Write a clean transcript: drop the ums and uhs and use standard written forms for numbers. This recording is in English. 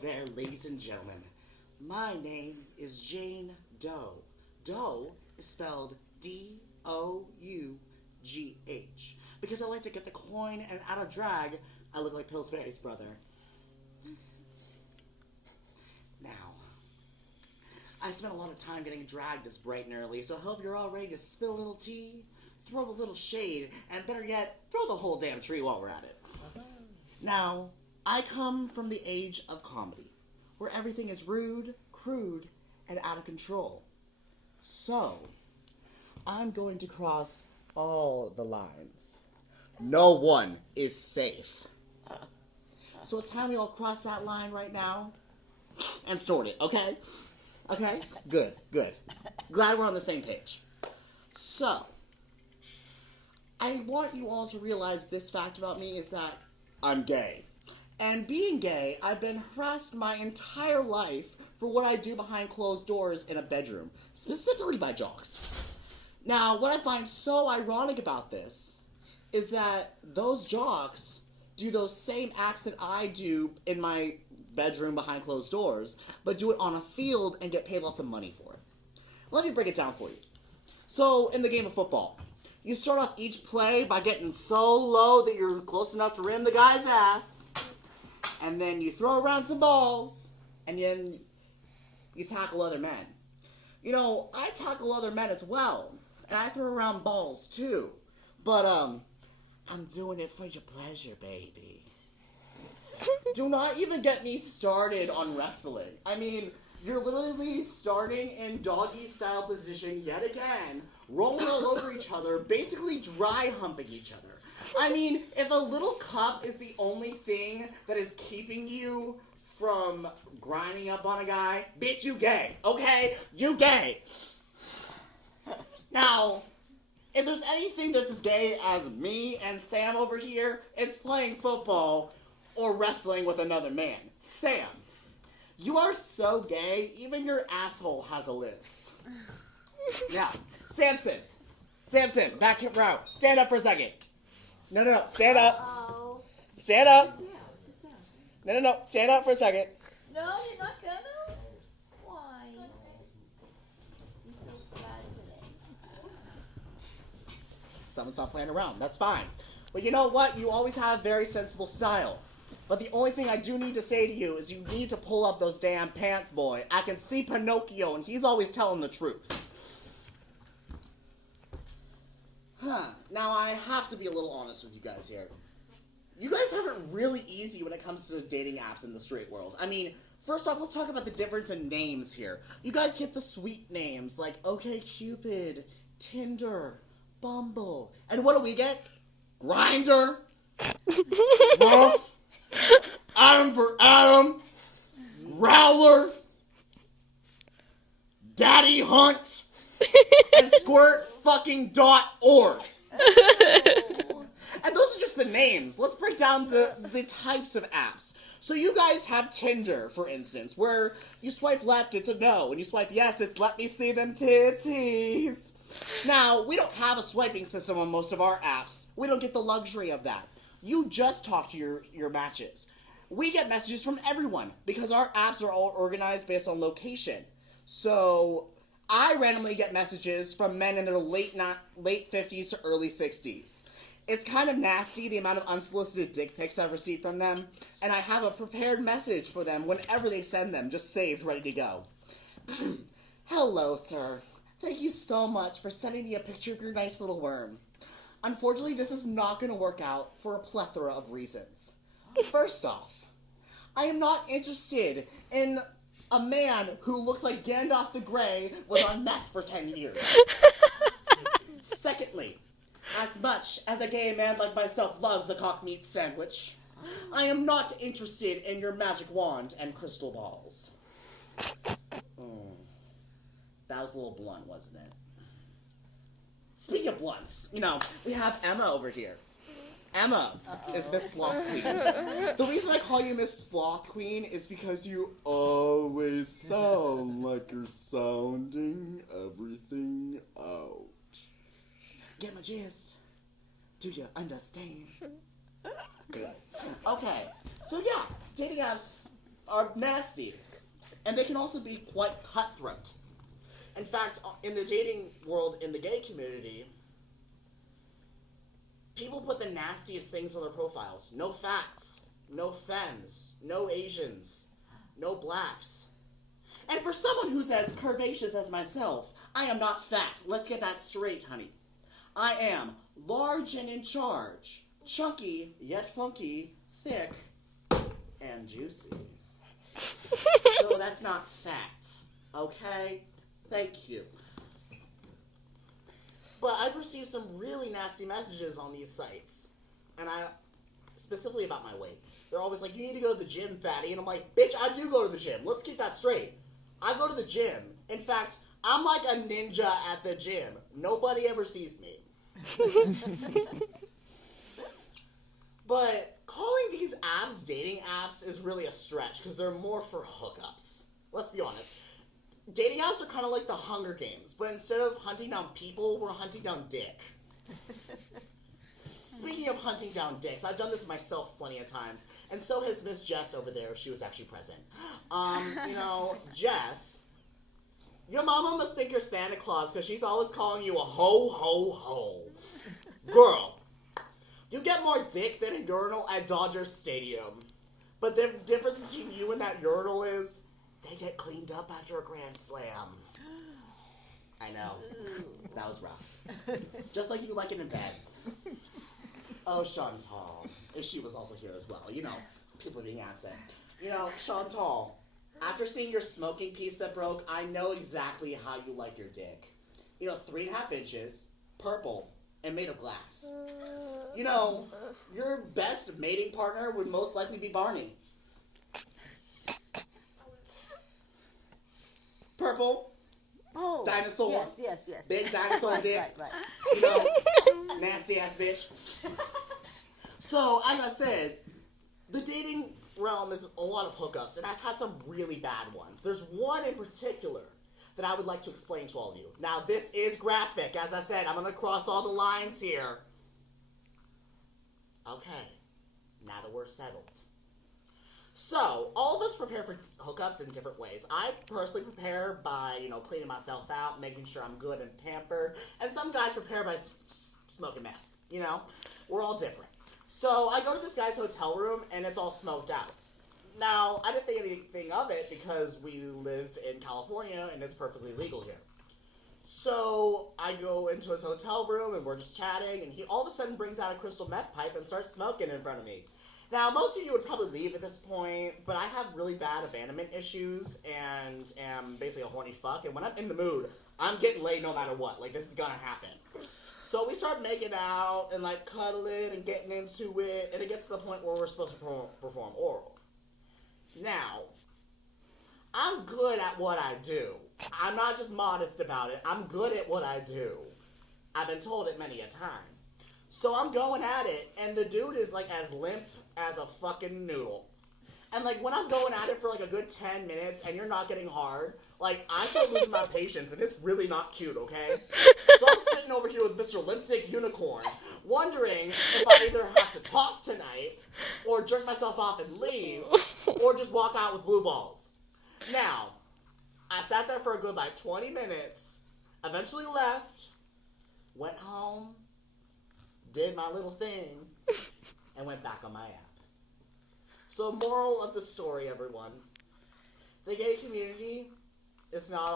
there, ladies and gentlemen. My name is Jane Doe. Doe is spelled D-O-U-G-H. Because I like to get the coin, and out of drag, I look like Pillsbury's brother. Now, I spent a lot of time getting dragged this bright and early, so I hope you're all ready to spill a little tea, throw a little shade, and better yet, throw the whole damn tree while we're at it. Now, I come from the age of comedy, where everything is rude, crude, and out of control. So, I'm going to cross all the lines. No one is safe. So it's time we all cross that line right now and snort it, okay? Okay? Good. Glad we're on the same page. So, I want you all to realize this fact about me is that I'm gay. And being gay, I've been harassed my entire life for what I do behind closed doors in a bedroom, specifically by jocks. Now, what I find so ironic about this is that those jocks do those same acts that I do in my bedroom behind closed doors, but do it on a field and get paid lots of money for it. Let me break it down for you. So, in the game of football, you start off each play by getting so low that you're close enough to rim the guy's ass, and then you throw around some balls, and then you tackle other men. You know, I tackle other men as well, and I throw around balls too, but I'm doing it for your pleasure, baby. Do not even get me started on wrestling. I mean, you're literally starting in doggy style position yet again, rolling all over each other, basically dry humping each other. I mean, if a little cup is the only thing that is keeping you from grinding up on a guy, bitch, you gay, okay? You gay. Now, if there's anything that's as gay as me and Sam over here, it's playing football or wrestling with another man. Sam, you are so gay, even your asshole has a list. Now, Samson, back here, bro. Stand up for a second. No, stand up. Uh-oh. Stand up. Sit down. No, stand up for a second. No, you're not gonna? Why? You feel sad today. Someone's not playing around. That's fine. But you know what? You always have very sensible style. But the only thing I do need to say to you is you need to pull up those damn pants, boy. I can see Pinocchio, and he's always telling the truth. Now, I have to be a little honest with you guys here. You guys have it really easy when it comes to dating apps in the straight world. I mean, first off, let's talk about the difference in names here. You guys get the sweet names like OkCupid, Tinder, Bumble. And what do we get? Grindr, Ruff, Adam for Adam, Growler, Daddy Hunt, and SquirtFucking.org. And those are just the names. Let's break down the types of apps. So you guys have Tinder, for instance, where you swipe left, it's a no, and you swipe yes, it's let me see them titties. Now, we don't have a swiping system on most of our apps. We don't get the luxury of that. You just talk to your matches. We get messages from everyone because our apps are all organized based on location. So I randomly get messages from men in their late 50s to early 60s. It's kind of nasty, the amount of unsolicited dick pics I've received from them, and I have a prepared message for them whenever they send them, just saved, ready to go. Hello, sir. Thank you so much for sending me a picture of your nice little worm. Unfortunately, this is not going to work out for a plethora of reasons. First off, I am not interested in a man who looks like Gandalf the Grey was on meth for 10 years. Secondly, as much as a gay man like myself loves the cock meat sandwich, I am not interested in your magic wand and crystal balls. That was a little blunt, wasn't it? Speaking of blunts, we have Emma over here. Emma is Miss Sloth Queen. The reason I call you Miss Sloth Queen is because you always sound like you're sounding everything out. Get my gist? Do you understand? Good. Okay, so yeah, dating apps are nasty. And they can also be quite cutthroat. In fact, in the dating world, in the gay community, people put the nastiest things on their profiles. No fats, no femmes, no Asians, no blacks. And for someone who's as curvaceous as myself, I am not fat. Let's get that straight, honey. I am large and in charge, chunky yet funky, thick and juicy. So that's not fat, okay? Thank you. But I've received some really nasty messages on these sites, and specifically about my weight. They're always like, you need to go to the gym, fatty. And I'm like, bitch, I do go to the gym. Let's keep that straight. I go to the gym. In fact, I'm like a ninja at the gym. Nobody ever sees me. But calling these apps dating apps is really a stretch because they're more for hookups. Let's be honest. Dating apps are kind of like the Hunger Games, but instead of hunting down people, we're hunting down dick. Speaking of hunting down dicks, I've done this myself plenty of times, and so has Miss Jess over there if she was actually present. Jess, your mama must think you're Santa Claus because she's always calling you a ho, ho, ho. Girl, you get more dick than a urinal at Dodger Stadium. But the difference between you and that urinal is they get cleaned up after a grand slam. I know. That was rough. Just like you like it in bed. Oh, Chantal. If she was also here as well. You know, people being absent. You know, Chantal, after seeing your smoking piece that broke, I know exactly how you like your dick. 3.5 inches, purple, and made of glass. Your best mating partner would most likely be Barney. Purple. Oh, dinosaur. Yes. Big dinosaur dick. Right. Nasty ass bitch. So, as I said, the dating realm is a lot of hookups, and I've had some really bad ones. There's one in particular that I would like to explain to all of you. Now, this is graphic. As I said, I'm going to cross all the lines here. Okay. Now that we're settled. So, all of us prepare for hookups in different ways. I personally prepare by, cleaning myself out, making sure I'm good and pampered. And some guys prepare by smoking meth. We're all different. So, I go to this guy's hotel room, and it's all smoked out. Now, I didn't think anything of it because we live in California, and it's perfectly legal here. So, I go into his hotel room, and we're just chatting, and he all of a sudden brings out a crystal meth pipe and starts smoking in front of me. Now, most of you would probably leave at this point, but I have really bad abandonment issues and am basically a horny fuck. And when I'm in the mood, I'm getting laid no matter what. Like, this is gonna happen. So we start making out and, cuddling and getting into it. And it gets to the point where we're supposed to perform oral. Now, I'm good at what I do. I'm not just modest about it. I'm good at what I do. I've been told it many a time. So I'm going at it, and the dude is, as limp as a fucking noodle. And, when I'm going at it for, a good 10 minutes and you're not getting hard, I start losing my patience, and it's really not cute, okay? So I'm sitting over here with Mr. Limp Dick Unicorn, wondering if I either have to talk tonight, or jerk myself off and leave, or just walk out with blue balls. Now, I sat there for a good, 20 minutes, eventually left, went home, did my little thing, and went back on my app. So, moral of the story, everyone. The gay community is not